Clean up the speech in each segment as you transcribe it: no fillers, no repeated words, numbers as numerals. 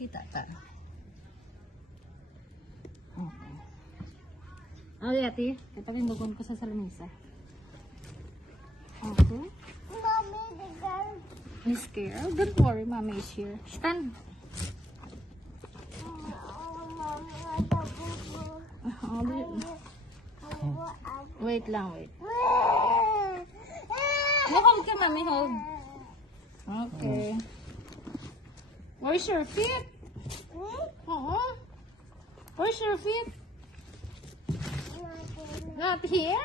Kita ta. Okay. Okay, ate. Kapag-indugon ko sa salamisa. Okay. Mommy, the girl. Miss Carol, don't worry, Mommy is here. Stand. Wait lang, wait. Hold ka, Mommy, hold. Okay. Where's your feet? Where's your feet? Not here?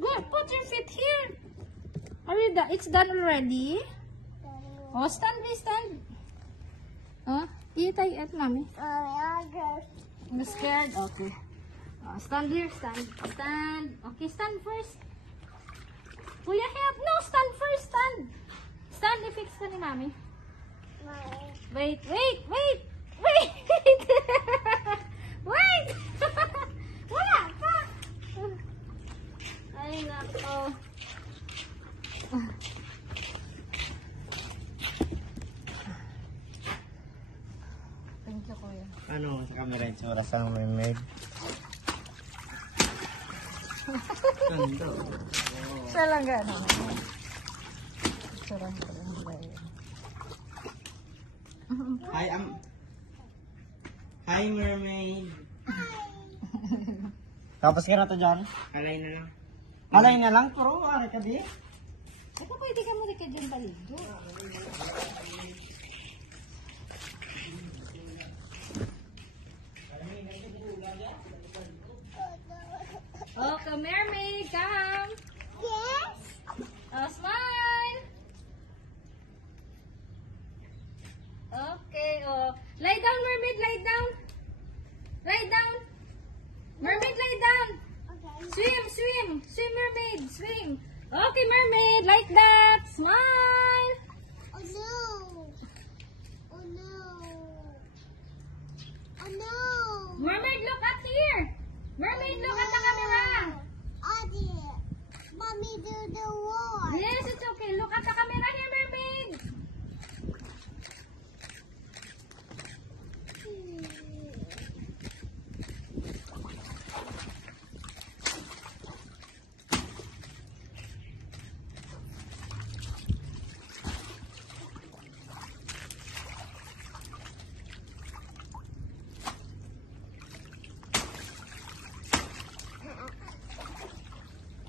Good, put your feet here. Are you done? It's done already? Oh, stand, please, stand. Huh? Itay at Mommy. I'm scared? Okay. Stand here, stand. Stand. Okay, stand first. Kuya, help. No, stand first, stand. Stand, i-fix ka ni Mommy. Wait, wait, wait. Wait. Wait. Wala pa. Ay, nako. Thank you, Kuya. Ano sa camera yung tsura sa mermaid? Siya lang gano'n. Sarang ko lang ba yun? Hi, mermaid. Tapos ka na to, John? Halay na lang. Halay na lang? Pero, ari ka di? Ito pwede ka mo rin ka dyan balido. Okay, mermaid, come. Yes. Smile. Okay, lie down, mermaid, lie down. Lie down. Mermaid, lie down. Okay. Swim, swim. Swim, mermaid, swim. Okay, mermaid, like that. Smile. Oh no. Oh no. Oh no. Mermaid, look at here. Mermaid, look at the camera. Adi. Mommy, do the wall. Yes, it's okay. Look at the camera here, mermaid.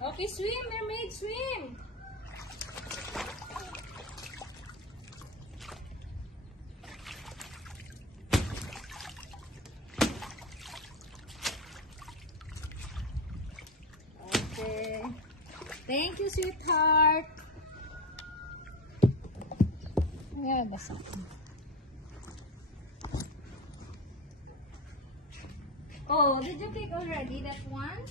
Okay, swim, mermaid, swim. Okay. Thank you, sweetheart. Yeah, basa. Oh, did you pick already that one?